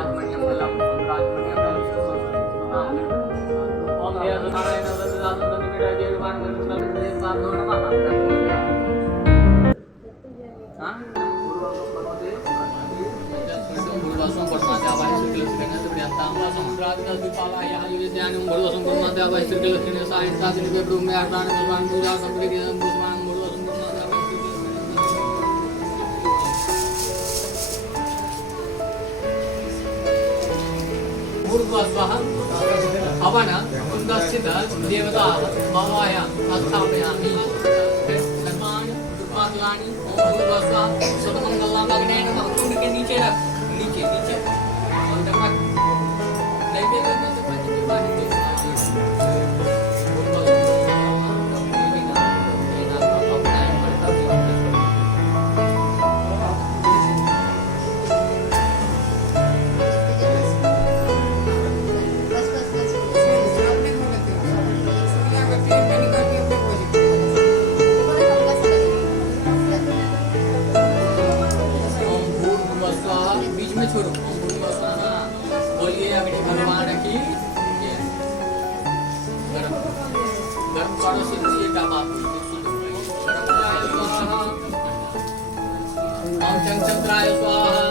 राजमण्यम बलम राजमण्यम बलम ओम हे नारायण वरदानं निमित्त देवान वरदानं देवान नमः हां पूर्वासं पठनाद्या वाय श्रीकृष्णेन प्रियंतां समुद्रादिकं विपालाय आयुर्वेद्यानं पूर्वासं पठनाद्या वाय श्रीकृष्णेन सायंतादिके ब्रह्मे अर्धान भगवान पूजा संप्रीतिं भगवान पूर्वासं पठनाद्या वाय पूर्वस्वः हवन कुन्दस्थित देवता भवाय स्थापयामि कर्माणि पातलानि ओम पूर्वस्वः सर्वमंगलां भगवान नमः कुंड के नीचे रख नीचे नीचे और तक नैवेद्य में से पंच विवाह के बीच में छोड़ो बोलिए अग्नि भगवान की गरम गरम करो सिद्धि का बाप ओम चंचक्राय स्वाहा